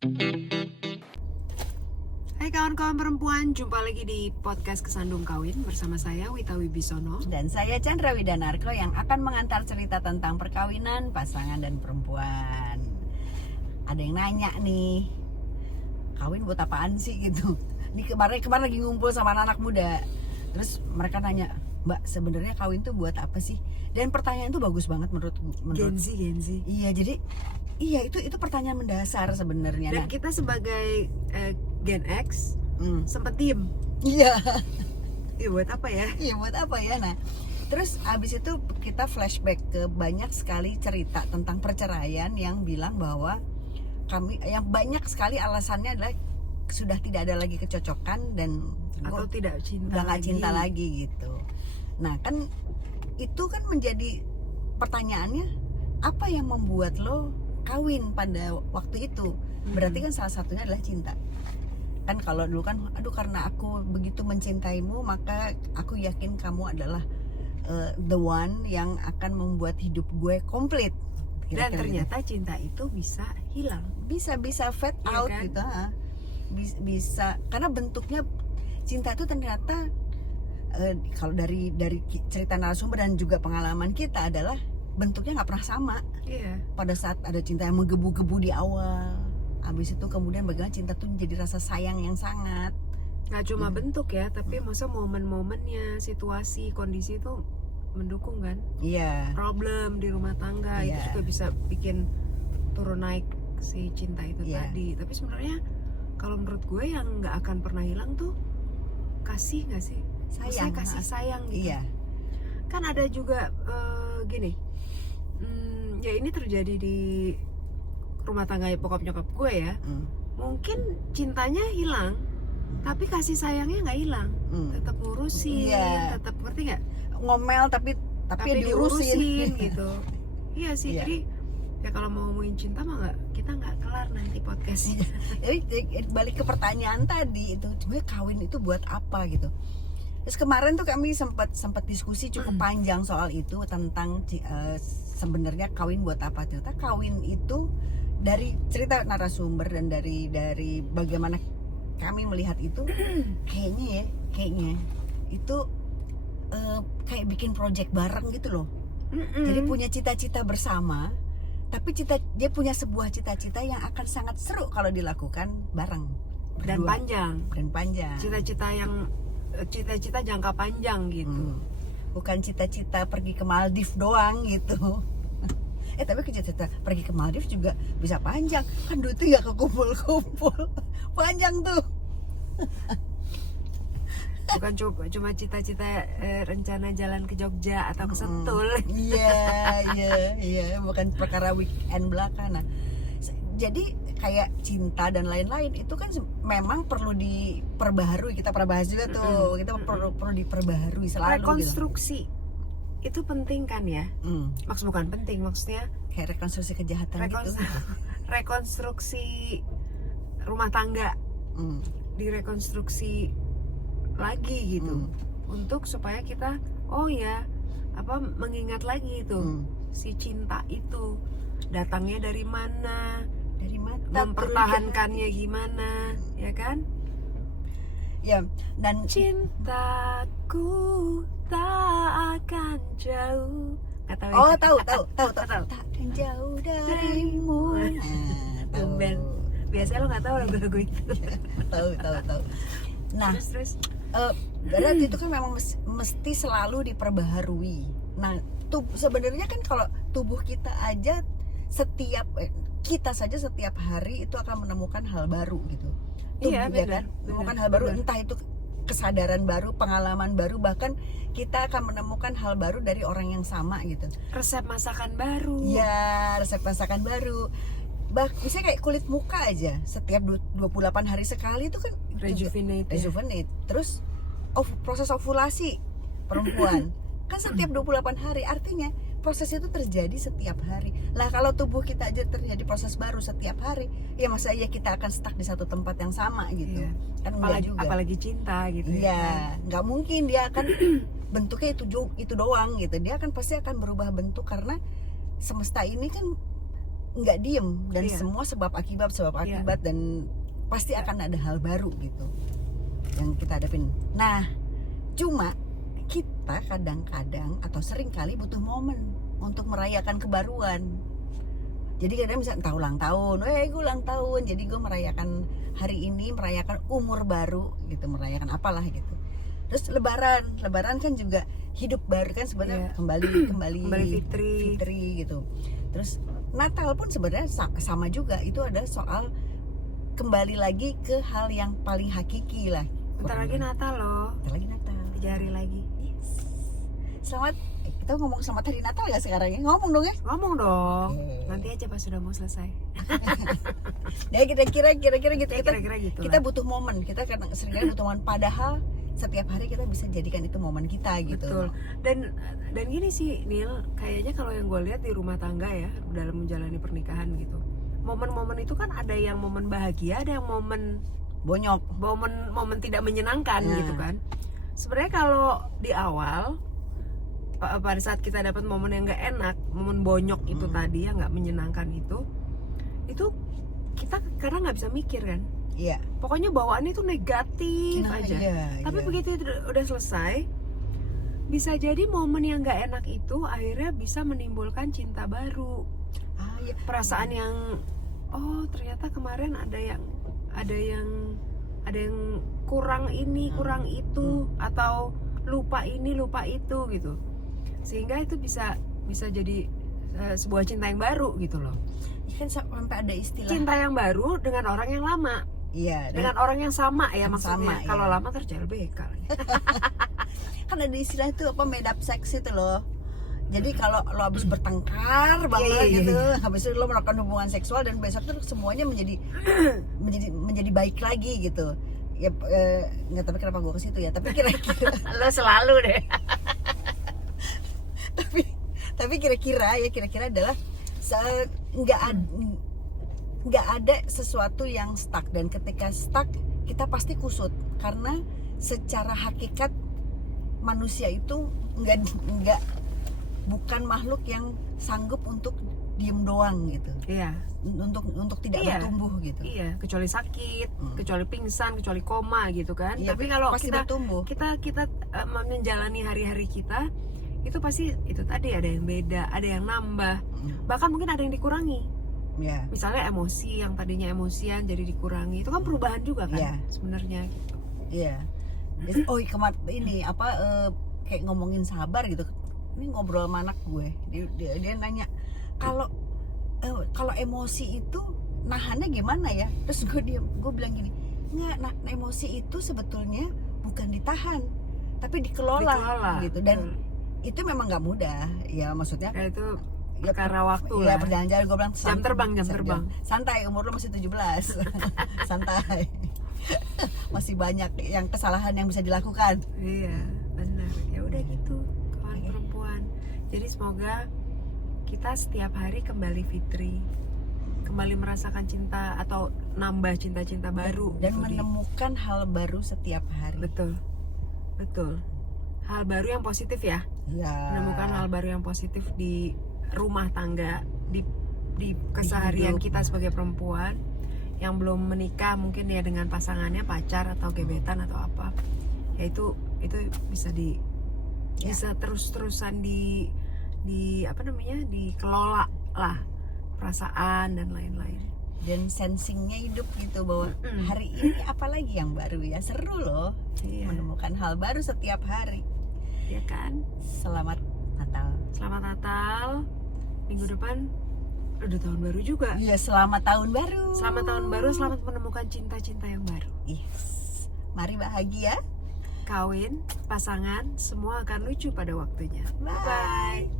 Hai kawan-kawan perempuan, jumpa lagi di podcast Kesandung Kawin bersama saya Wita Wibisono Dan saya Chandra Widanarko yang akan mengantar cerita tentang perkawinan, pasangan, dan perempuan. Ada yang nanya nih, kawin buat apaan sih gitu. Ini kemarin lagi ngumpul sama anak muda. Terus mereka nanya, Mbak sebenarnya kawin tuh buat apa sih? Dan pertanyaan itu bagus banget menurut Gen Z. Iya, jadi itu pertanyaan mendasar sebenarnya. Dan kita sebagai Gen X sempet diem. Iya. Iya buat apa ya? Iya buat apa ya? Nah, terus abis itu kita flashback ke banyak sekali cerita tentang perceraian yang bilang bahwa yang banyak sekali alasannya adalah sudah tidak ada lagi kecocokan dan Atau tidak cinta udah nggak lagi. cinta lagi gitu. Nah kan itu kan menjadi pertanyaannya, apa yang membuat lo kawin pada waktu itu? Berarti kan salah satunya adalah cinta. Kan kalau dulu kan, aduh karena aku begitu mencintaimu maka aku yakin kamu adalah the one yang akan membuat hidup gue komplit. Dan Kira-kira ternyata cinta itu bisa hilang. bisa fade Iya out kan? gitu, bisa karena bentuknya cinta itu ternyata kalau dari cerita narasumber dan juga pengalaman kita adalah bentuknya nggak pernah sama. Iya. Pada saat ada cinta yang menggebu-gebu di awal, habis itu kemudian bagaimana cinta tuh menjadi rasa sayang yang sangat. Nggak cuma bentuk ya, tapi masa momen-momennya, situasi, kondisi itu mendukung kan? Iya. Problem di rumah tangga itu Iya. juga bisa bikin turun naik si cinta itu Iya. tadi. Tapi sebenarnya kalau menurut gue yang nggak akan pernah hilang tuh kasih nggak sih? Sayang. Maksudnya kasih sayang gitu. Iya. Kan ada juga gini, ya ini terjadi di rumah tangga bokap nyokap gue ya. Mungkin cintanya hilang, tapi kasih sayangnya nggak hilang. Tetap ngurusin, Iya. tetap ngerti nggak? Ngomel tapi diurusin gitu. Iya sih, Iya. jadi ya kalau mau ngomongin cinta mah kita nggak kelar nanti podcastnya. Jadi balik ke pertanyaan tadi itu, sebenarnya kawin itu buat apa gitu. Terus kemarin tuh kami sempat diskusi cukup panjang soal itu tentang sebenarnya kawin buat apa. Ternyata kawin itu dari cerita narasumber dan dari bagaimana kami melihat itu kayaknya itu kayak bikin project bareng gitu loh. Jadi punya cita-cita bersama, tapi dia punya sebuah cita-cita yang akan sangat seru kalau dilakukan bareng Dan berdua. panjang. Panjang. Cita-cita jangka panjang gitu. Bukan cita-cita pergi ke Maldives doang gitu. Tapi cita-cita pergi ke Maldives juga bisa panjang, kan duitnya gak kekumpul-kumpul. Panjang tuh. Bukan cuma cita-cita rencana jalan ke Jogja atau ke Sentul. Iya, bukan perkara weekend belaka. Nah, jadi kayak cinta dan lain-lain itu kan memang perlu diperbaharui. Kita pernah bahas juga tuh. Kita perlu diperbaharui selalu. Rekonstruksi itu penting kan ya? Bukan penting, maksudnya Kayak rekonstruksi kejahatan gitu. Rekonstruksi rumah tangga, direkonstruksi lagi gitu, untuk supaya kita mengingat lagi itu si cinta itu datangnya dari mana, mempertahankannya gimana, ya kan? Ya, dan Cintaku tak akan jauh. Nggak tahu ya? tahu. Takkan jauh darimu. Tumben. Biasanya lo nggak tahu lagu-lagu itu. Tahu. Nah, Terus berarti itu kan memang mesti selalu diperbaharui. Nah, sebenarnya kan kalau tubuh kita aja kita saja setiap hari itu akan menemukan hal baru gitu. Iya, kan? Menemukan hal baru, entah itu kesadaran baru, pengalaman baru, bahkan kita akan menemukan hal baru dari orang yang sama gitu. resep masakan baru. Ya, resep masakan baru. Misalnya kayak kulit muka aja, setiap 28 hari sekali itu kan Rejuvenate. Terus proses ovulasi perempuan kan setiap 28 hari, artinya proses itu terjadi setiap hari. Lah kalau tubuh kita aja terjadi proses baru setiap hari, ya masa ya kita akan stuck di satu tempat yang sama gitu. Iya. Kan enggak juga. Apalagi cinta gitu. Iya, nggak mungkin dia akan bentuknya itu doang gitu. Dia akan pasti akan berubah bentuk karena semesta ini kan nggak diem dan Iya. semua sebab akibat dan pasti akan ada hal baru gitu yang kita hadapin. Nah, cuma kita kadang-kadang atau sering kali butuh momen untuk merayakan kebaruan. Jadi kadang bisa entah ulang tahun, gue ulang tahun, jadi gue merayakan hari ini, merayakan umur baru gitu, merayakan apalah gitu. Terus lebaran kan juga hidup baru kan sebenarnya, kembali fitri gitu. Terus Natal pun sebenarnya sama juga, itu ada soal kembali lagi ke hal yang paling hakiki lah. Bentar lagi Natal loh. Bentar lagi Natal. 3 hari lagi. Yes. Selamat, kita ngomong selamat hari Natal gak sekarang ya? Ngomong dong ya? Ngomong dong. Oke. Nanti aja pas sudah mau selesai. Ya kira-kira gitu. Kira-kira gitu Kita lah. butuh momen, kita kadang seringkali butuh momen, padahal setiap hari kita bisa jadikan itu momen kita gitu. Betul. Dan gini sih Nil, kayaknya kalau yang gue lihat di rumah tangga ya dalam menjalani pernikahan gitu, momen-momen itu kan ada yang momen bahagia, ada yang momen Bonyok. momen tidak menyenangkan gitu kan. Sebenarnya kalau di awal pada saat kita dapat momen yang nggak enak, momen bonyok itu tadi yang nggak menyenangkan itu kita karena nggak bisa mikir kan. Iya. Pokoknya bawaannya itu negatif Nah, aja. iya, Tapi iya. begitu itu udah selesai, bisa jadi momen yang nggak enak itu akhirnya bisa menimbulkan cinta baru, Iya. perasaan yang oh ternyata kemarin ada yang kurang ini kurang itu, atau lupa ini lupa itu gitu, sehingga itu bisa jadi sebuah cinta yang baru gitu loh. Kan sampai ada istilah Cinta yang baru dengan orang yang lama. Iya, Dengan orang yang sama ya Yang maksudnya. sama, Kalau ya. lama terclbk lagi. kan ada istilah itu apa, made up sex itu loh. Jadi kalau lo habis bertengkar banget Iya. gitu, habis itu lo melakukan hubungan seksual dan besok tuh semuanya menjadi baik lagi gitu. Ya nggak tahu kenapa gue ke situ ya, tapi kira-kira Lo selalu deh. tapi kira-kira adalah nggak ada sesuatu yang stuck, dan ketika stuck kita pasti kusut karena secara hakikat manusia itu bukan makhluk yang sanggup untuk diem doang gitu, Iya. untuk tidak Iya. bertumbuh gitu. Iya, kecuali sakit, kecuali pingsan, kecuali koma gitu kan. Iya, Tapi kalau pasti kita bertumbuh. kita menjalani hari-hari kita itu pasti itu tadi ada yang beda, ada yang nambah, bahkan mungkin ada yang dikurangi. Ya. Misalnya emosi yang tadinya emosian jadi dikurangi, itu kan perubahan juga kan Iya. sebenarnya gitu. Iya. Oh ini apa kayak ngomongin sabar gitu. Ini ngobrol sama anak gue. Dia nanya kalau emosi itu nahannya gimana ya? Terus gue bilang gini, nggak, emosi itu sebetulnya bukan ditahan, tapi dikelola. Gitu. Dan itu memang nggak mudah. Ya maksudnya. Ya itu Ya, perkara waktu ya, lah. perjalanan gue bilang Jam terbang. Santai, umur lo masih 17. Santai. Masih banyak yang kesalahan yang bisa dilakukan. Iya, benar. Ya udah gitu, kawan perempuan. Jadi semoga kita setiap hari kembali fitri, kembali merasakan cinta atau nambah cinta-cinta baru Dan gitu menemukan hal baru setiap hari. Betul. Hal baru yang positif ya. Ya. Menemukan hal baru yang positif di rumah tangga, di keseharian kita sebagai perempuan yang belum menikah, mungkin ya dengan pasangannya, pacar atau gebetan atau apa. Ya itu bisa bisa terus-terusan dikelola lah, perasaan dan lain-lain. Dan sensingnya hidup gitu, bahwa hari ini apalagi yang baru ya, seru loh. Iya. Menemukan hal baru setiap hari. Ya kan? Selamat Natal. Selamat Natal. Minggu depan udah tahun baru juga. Iya, selamat tahun baru. Selamat tahun baru, selamat menemukan cinta-cinta yang baru. Yes. Mari bahagia. Kawin, pasangan, semua akan lucu pada waktunya. Bye.